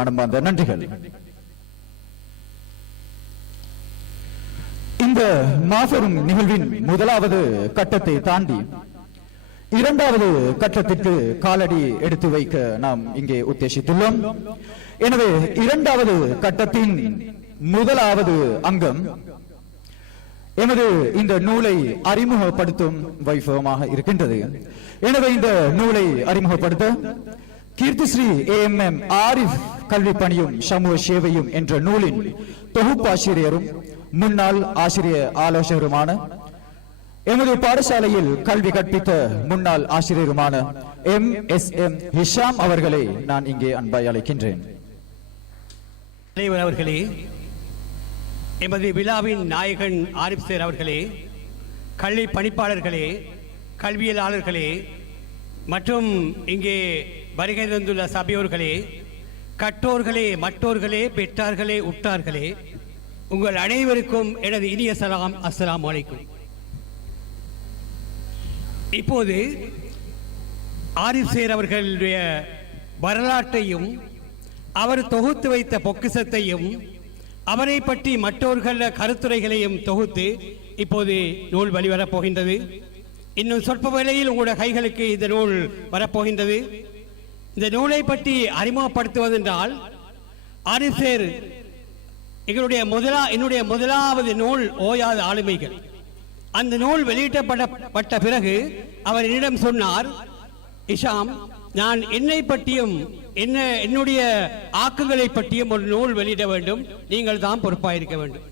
மனமார்ந்த நன்றிகள். இந்த மாபெரும் நிகழ்வின் முதலாவது கட்டத்தை தாண்டி இரண்டாவது கட்டத்திற்கு காலடி எடுத்து வைக்க நாம் இங்கே உத்தேசித்துள்ளோம். எனவே இரண்டாவது கட்டத்தின் முதலாவது அங்கம் எமது இந்த நூலை அறிமுகப்படுத்தும் வைபவமாக இருக்கின்றது. எனவே இந்த நூலை அறிமுகப்படுத்த கீர்த்திஸ்ரீ AMM ஆரிஃப் கல்வி பணியும் சமூக சேவையும் என்ற நூலின் தொகுப்பாசிரியரும் முன்னாள் ஆசிரியர் ஆலோசகருமான எமது பாடசாலையில் கல்வி கற்பித்த முன்னாள் ஆசிரியருமான MSM ஹிஷாம் அவர்களை நான் இங்கே அன்பாய் அழைக்கின்றேன். அவர்களே, எமது விழாவின் நாயகன் ஆரிஃப் சார் அவர்களே, கல்வி பணிப்பாளர்களே, கல்வியலாளர்களே மற்றும் இங்கே வருகை தந்துள்ள சபையோர்களே, கற்றோர்களே, மற்றோர்களே, பெற்றார்களே, உற்றார்களே, உங்கள் அனைவருக்கும் எனது இனிய சலாம். அஸ்ஸலாமு அலைக்கும். இப்போது ஆரிஃப் சார் அவர்களுடைய வரலாற்றையும் அவர் தொகுத்து வைத்த பொக்கிஷத்தையும் அவரை பற்றி மற்றவர்கள் கருத்துரைகளையும் தொகுத்து இப்போது நூல் வெளிவரப் போகின்றது. இன்னும் சொற்ப வேளையில் உங்களுடைய கைகளுக்கு இந்த நூல் வரப்போகின்றது. இந்த நூலை பற்றி அறிமுகப்படுத்துவதென்றால் ஆரிஃப் சார் என்னுடைய முதலாவது நூல் ஓயாத ஆளுமைகள். அந்த நூல் வெளியிட்டப்பட்ட பிறகு அவர் என்னிடம் சொன்னார், இஷாம், நான் என்னை பற்றியும் என்னுடைய ஆக்கங்களை பற்றியும் ஒரு நூல் வெளியிட வேண்டும், நீங்கள் தான் பொறுப்பாயிருக்க வேண்டும்.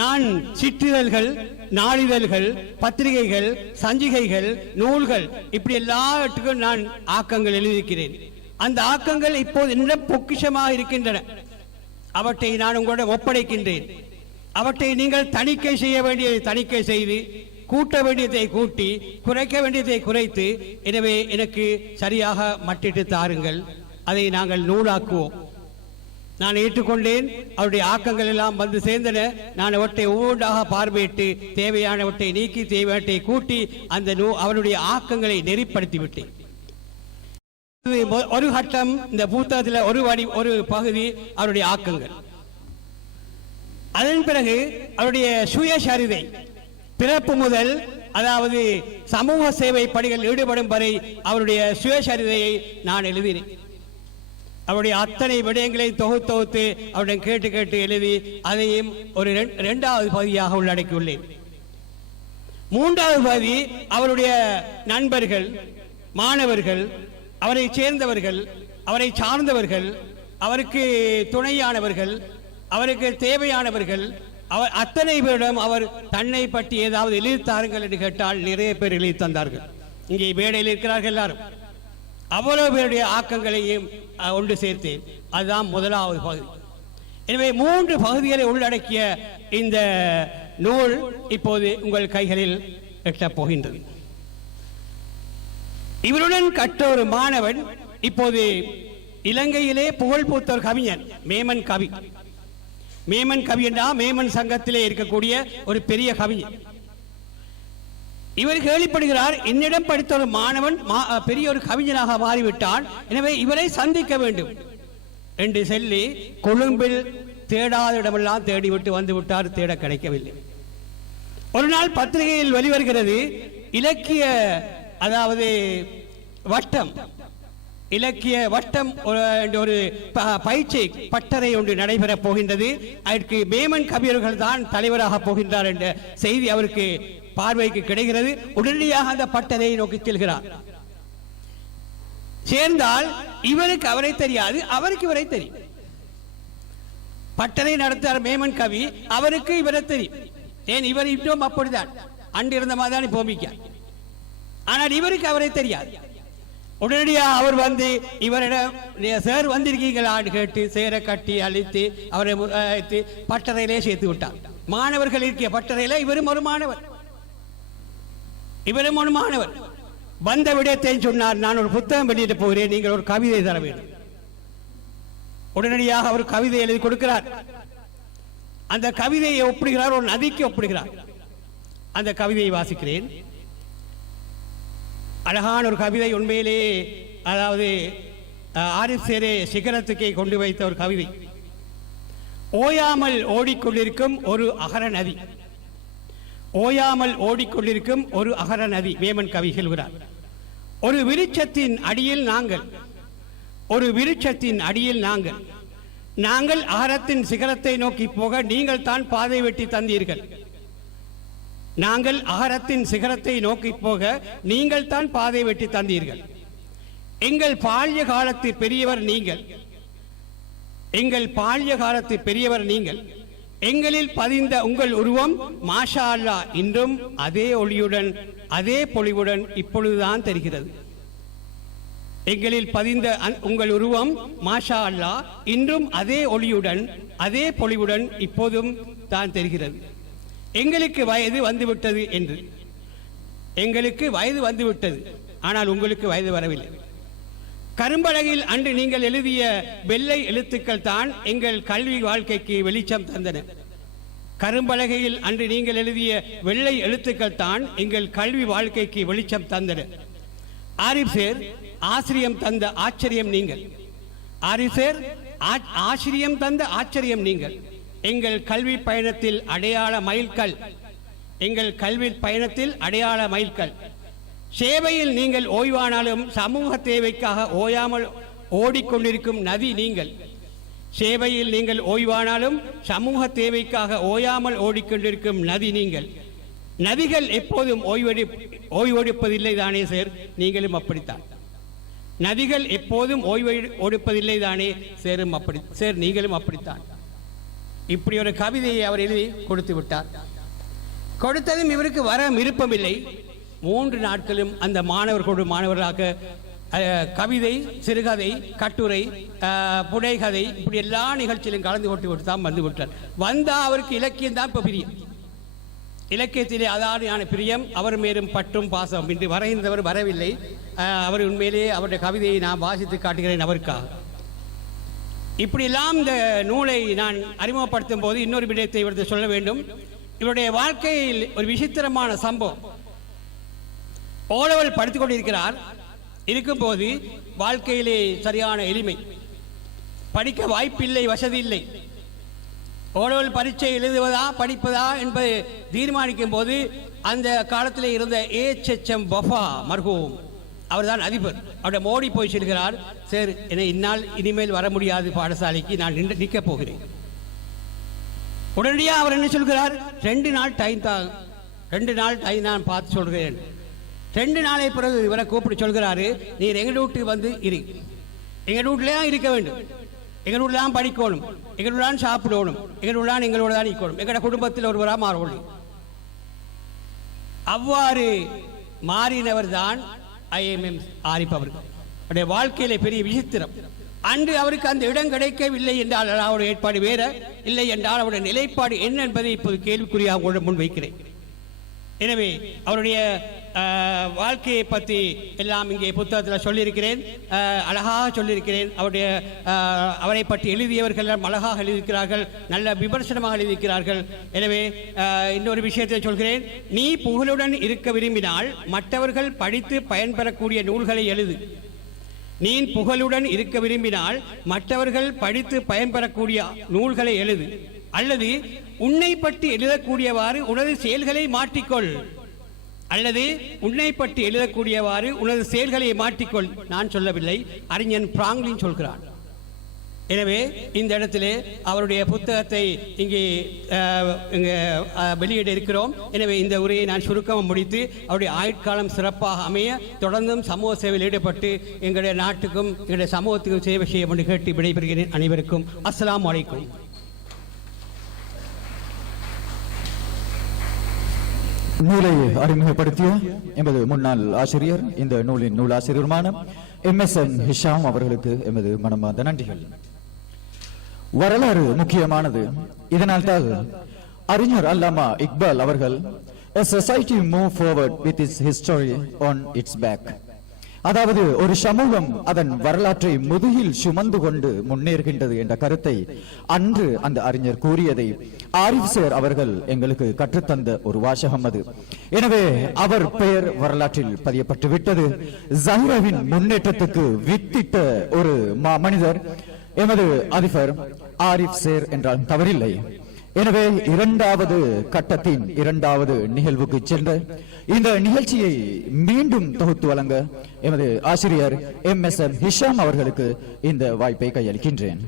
நான் சிற்றிதழ்கள், நாளிதழ்கள், பத்திரிகைகள், சஞ்சிகைகள், நூல்கள் இப்படி எல்லாவற்றுக்கும் நான் ஆக்கங்கள் எழுதியிருக்கிறேன். அந்த ஆக்கங்கள் இப்போது என்னிடம் பொக்கிஷமாக இருக்கின்றன. அவற்றை நான் உங்களிடம் ஒப்படைக்கின்றேன். அவற்றை நீங்கள் தணிக்கை செய்ய வேண்டியதை தணிக்கை செய்து, கூட்ட வேண்டியதை கூட்டி, குறைக்க வேண்டியதை குறைத்து, எனவே எனக்கு சரியாக மட்டிட்டு தாருங்கள், அதை நாங்கள் நூலாக்குவோம். நான் ஏற்றுக்கொண்டேன். அவருடைய ஆக்கங்கள் எல்லாம் வந்து சேர்ந்தன. நான் அவற்றை ஒவ்வொன்றாக பார்வையிட்டு தேவையானவற்றை நீக்கி தேவையானவற்றை கூட்டி அந்த அவருடைய ஆக்கங்களை நெறிப்படுத்தி விட்டேன். ஒரு கட்டம் இந்த புத்தகத்தில் ஒரு பகுதி அவருடைய ஆக்கங்கள். அதன் பிறகு அவருடைய சுயசரிதை பிறப்பு முதல், அதாவது சமூக சேவை பணிகள் ஈடுபடும் வரை அவருடைய சுயசரிதையை நான் எழுதினேன். அவருடைய அத்தனை விடயங்களையும் தொகுத்து அவருடன் கேட்டு எழுதி அதையும் ஒரு இரண்டாவது பகுதியாக உள்ளடக்கியுள்ளேன். மூன்றாவது பகுதி அவருடைய நண்பர்கள், மாணவர்கள், அவரை சேர்ந்தவர்கள், அவரை சார்ந்தவர்கள், அவருக்கு துணையானவர்கள், அவருக்கு தேவையானவர்கள், அவர் அத்தனை பேரிடம் அவர் தன்னை பற்றி ஏதாவது எழுதித்தாருங்கள் என்று கேட்டால் நிறைய பேர் எழுதி தந்தார்கள். இங்கே மேடையில் இருக்கிறார்கள் எல்லாரும். அவ்வளவு பேருடைய ஆக்கங்களையும் ஒன்று சேர்த்தேன். அதுதான் முதலாவது பகுதி. எனவே 3 பகுதிகளை உள்ளடக்கிய இந்த நூல் இப்போது உங்கள் கைகளில் எட்டப் போகின்றது. இவருடன் கற்ற ஒரு மாணவன் இப்போது இலங்கையிலே புகழ்பூத்த ஒரு கவிஞன் மேமன் கவி. மேமன் கவி என்றால் மேமன் சங்கத்திலே இருக்கக்கூடிய ஒரு பெரிய கவிஞர். இவர் கேள்விப்படுகிறார், என்னிடம் படித்த ஒரு மாணவன் பெரிய ஒரு கவிஞனாக மாறிவிட்டான், எனவே இவரை சந்திக்க வேண்டும் என்று சொல்லி கொழும்பில் தேடாத இடமெல்லாம் தேடிவிட்டு வந்து விட்டார். தேட கிடைக்கவில்லை. ஒரு நாள் பத்திரிகையில் வெளிவருகிறது, இலக்கிய, அதாவது வட்டம், இலக்கிய வட்டம் ஒரு பயிற்சி பட்டறை ஒன்று நடைபெறப் போகின்றது. அதற்கு மேமன் கவியர்கள் தான் தலைவராக போகின்றார் என்ற செய்தி அவருக்கு பார்வைக்கு கிடைக்கிறது. உடனடியாக அந்த பட்டறையை நோக்கி செல்கிறார். சேர்ந்தால் இவருக்கு அவரை தெரியாது, அவருக்கு இவரை தெரியும். பட்டறை நடத்தார் மேமன் கவி, அவருக்கு இவரை தெரியும். ஏன், இவர் இன்னும் அப்படிதான் அன்றிருந்த மாதிரி போமிக்க. ஆனால் இவருக்கு அவரை தெரியாது. உடனடியாக அவர் வந்து இவரிடம், சார் வந்திருக்கீங்களான்னு கேட்டு சேர கட்டி அழித்து அவரை பட்டறையிலே சேர்த்து விட்டார். மாணவர்கள் இருக்கிய பட்டறையில இவரும் ஒரு மாணவர். வந்த விடயத்தை சொன்னார், நான் ஒரு புத்தகம் வெளியிட போகிறேன், நீங்கள் ஒரு கவிதை தர வேண்டும். உடனடியாக அவர் கவிதை எழுதி கொடுக்கிறார். அந்த கவிதையை ஒப்பிடுகிறார், ஒரு நதிக்கு ஒப்பிடுகிறார். அந்த கவிதையை வாசிக்கிறேன். அழகான ஒரு கவிதை, உண்மையிலே, அதாவது ஆரிஃப் சேரே சிகரத்துக்கே கொண்டு வைத்த ஒரு கவிதை. ஓயாமல் ஓடிக்கொண்டிருக்கும் ஒரு அகர நதி, ஓயாமல் ஓடிக்கொண்டிருக்கும் ஒரு அகர நதி. வேமன் கவி சொல்கிறார், ஒரு விருட்சத்தின் அடியில் நாங்கள், ஒரு விருட்சத்தின் அடியில் நாங்கள், நாங்கள் அகரத்தின் சிகரத்தை நோக்கி போக நீங்கள் தான் பாதை வெட்டி தந்தீர்கள். நாங்கள் அகரத்தின் சிகரத்தை நோக்கி போக நீங்கள் தான் பாதை வெட்டி தந்தீர்கள். எங்கள் பால்ய காலத்து பெரியவர் நீங்கள், எங்கள் பால்ய காலத்து பெரியவர் நீங்கள். எங்களில் பதிந்த உங்கள் உருவம் மாஷா அல்லாஹ் இன்றும் அதே ஒளியுடன் அதே பொலிவுடன் இப்பொழுதுதான் தெரிகிறது. எங்களில் பதிந்த உங்கள் உருவம் மாஷா அல்லாஹ் இன்றும் அதே ஒளியுடன் அதே பொலிவுடன் இப்போதும் தான் தெரிகிறது. எங்களுக்கு வயது வந்துவிட்டது என்று, எங்களுக்கு வயது வந்துவிட்டது, ஆனால் உங்களுக்கு வயது வரவில்லை. கரும்பலகையில் அன்று நீங்கள் எழுதிய வெள்ளை எழுத்துக்கள் தான் எங்கள் கல்வி வாழ்க்கைக்கு வெளிச்சம் தந்தன. கரும்பலகையில் அன்று நீங்கள் எழுதிய வெள்ளை எழுத்துக்கள் தான் எங்கள் கல்வி வாழ்க்கைக்கு வெளிச்சம் தந்தன. ஆரிஃப் சேர் ஆசிரியம் தந்த ஆச்சரியம் நீங்கள், ஆரிஃப் சேர் ஆசிரியம் தந்த ஆச்சரியம் நீங்கள். எங்கள் கல்வி பயணத்தில் அடையாள மைல்கல், எங்கள் கல்வி பயணத்தில் அடையாள மைல்கல். சேவையில் நீங்கள் ஓய்வானாலும் சமூக தேவைக்காக ஓயாமல் ஓடிக்கொண்டிருக்கும் நதி நீங்கள். சேவையில் நீங்கள் ஓய்வானாலும் சமூக தேவைக்காக ஓயாமல் ஓடிக்கொண்டிருக்கும் நதி நீங்கள். நதிகள் எப்போதும் ஓய்வெடுப்பதில்லை தானே சார், நீங்களும் அப்படித்தான். நதிகள் எப்போதும் ஓய்வெடுப்பதில்லை தானே சேரும் அப்படி சார், நீங்களும் அப்படித்தான். இப்படி ஒரு கவிதையை அவர் எழுதி கொடுத்து விட்டார். கொடுத்ததும் இவருக்கு வர விருப்பமில்லை. 3 நாட்களும் அந்த மாணவர்களாக கவிதை, சிறுகதை, கட்டுரை, புனைகதை, இப்படி எல்லா நிகழ்ச்சியிலும் கலந்து கொண்டு தான் வந்து விட்டார். வந்தால் அவருக்கு இலக்கியம் தான் இப்போ பிரியம். இலக்கியத்திலே அதான பிரியம், அவர் மேலும் பற்றும் பாசம். இன்று வரைந்தவர் வரவில்லை. அவர் உண்மையிலேயே அவருடைய கவிதையை நான் வாசித்து காட்டுகிறேன் அவருக்காக. இப்படியெல்லாம் இந்த நூலை நான் அறிமுகப்படுத்தும் போது இன்னொரு விடயத்தை இவருக்கு சொல்ல வேண்டும். இவருடைய வாழ்க்கையில் ஒரு விசித்திரமான சம்பவம். ஓலவல் படித்துக் கொண்டிருக்கிறார். இருக்கும்போது வாழ்க்கையிலே சரியான எளிமை, படிக்க வாய்ப்பில்லை, வசதி இல்லை. ஓலவல் பரீட்சை எழுதுவதா படிப்பதா என்பதை தீர்மானிக்கும் போது அந்த காலத்தில் இருந்த HM பஃபா மர்ஹூம், அவர்தான் அதிபர். அவருடைய மோடி போய் சொல்கிறார், சார் என்னை இனிமேல் வர முடியாது பாடசாலைக்கு, நான் நிற்கப் போகிறேன். உடனடியாக அவர் என்ன சொல்கிறார், 2 நாள் டைம் தான், 2 நாள் டைம் நான் பார்த்து சொல்கிறேன். 2 நாளை பிறகு இவரை கூப்பிட்டு சொல்கிறாரு, நீர் எங்கள் வீட்டுக்கு வந்து இரு, எங்கள் வீட்டில் தான் இருக்க வேண்டும், எங்கள் வீட்டில் தான் படிக்கணும், எங்கள் வீட்டில் தான் சாப்பிடணும், எங்கள் வீட்டில் தான் எங்களோட தான் இருக்கணும், எங்களோட குடும்பத்தில் ஒருவராக மாறணும். அவ்வாறு மாறினவர் தான் IMM ஆரிஃப் அவர்கள். அவருடைய வாழ்க்கையிலே பெரிய விசித்திரம். அன்று அவருக்கு அந்த இடம் கிடைக்கவில்லை என்றால் அவருடைய ஏற்பாடு வேற, இல்லை என்றால் அவருடைய நிலைப்பாடு என்ன என்பதை இப்போது கேள்விக்குறியாக உங்களிடம் முன் வைக்கிறேன். எனவே அவருடைய வாழ்க்கையை பற்றி எல்லாம் இங்கே புத்தகத்தில் சொல்லியிருக்கிறேன், அழகாக சொல்லியிருக்கிறேன். அவரை பற்றி எழுதியவர்கள் அழகாக எழுதியிருக்கிறார்கள், நல்ல விமர்சனமாக எழுதியிருக்கிறார்கள். எனவே இன்னொரு விஷயத்தை சொல்கிறேன், நீ புகழுடன் இருக்க விரும்பினால் மற்றவர்கள் படித்து பயன்பெறக்கூடிய நூல்களை எழுது. நீ புகழுடன் இருக்க விரும்பினால் மற்றவர்கள் படித்து பயன்பெறக்கூடிய நூல்களை எழுது, அல்லது உன்னை பற்றி எழுதக்கூடியவாறு உனது செயல்களை மாற்றிக்கொள், அல்லது உன்னை பற்றி எழுதக்கூடியவாறு உனது செயல்களை மாற்றிக்கொள். நான் சொல்லவில்லை, அறிஞன் பிராங்க்லின் சொல்கிறான். எனவே இந்த இடத்திலே அவருடைய புத்தகத்தை இங்கே வெளியிட இருக்கிறோம். எனவே இந்த உரையை நான் சுருக்கமாக முடித்து அவருடைய ஆயுட்காலம் சிறப்பாக அமைய தொடர்ந்தும் சமூக சேவையில் ஈடுபட்டு எங்களுடைய நாட்டுக்கும் எங்களுடைய சமூகத்துக்கும் சேவை செய்ய என்று கேட்டு விடைபெறுகிறேன். அனைவருக்கும் அஸ்ஸலாமு அலைக்கும். நூலை அறிமுகப்படுத்திய எமது முன்னாள் ஆசிரியர், இந்த நூலின் நூலாசிரியருமான MSN ஹிஷாம் அவர்களுக்கு எமது மனமார்ந்த நன்றிகள். வரலாறு முக்கியமானது. இதனால் தான் அறிஞர் அல்லாமா இக்பால் அவர்கள் A society move forward with its history on its back. அதாவது ஒரு சமூகம் அதன் வரலாற்றை முதுகில் சுமந்து கொண்டு முன்னேறுகின்றது என்ற கருத்தை அன்று அந்த அறிஞர் கூறியதை ஆரிஃப் சார் அவர்கள் எங்களுக்கு கற்றுத்தந்த ஒரு வாசகம் அது. எனவே அவர் பெயர் வரலாற்றில் பதியப்பட்டு விட்டது. ஜஹீராவின் முன்னேற்றத்துக்கு வித்திட்ட ஒரு மனிதர் எமது அதிபர் ஆரிஃப் சேர் என்றால் தவறில்லை. எனவே இரண்டாவது கட்டத்தின் இரண்டாவது நிகழ்வுக்கு சென்ற இந்த நிகழ்ச்சியை மீண்டும் தொகுத்து வழங்க எமது ஆசிரியர் MSM ஹிஷாம் அவர்களுக்கு இந்த வாய்ப்பை கையளிக்கின்றேன்.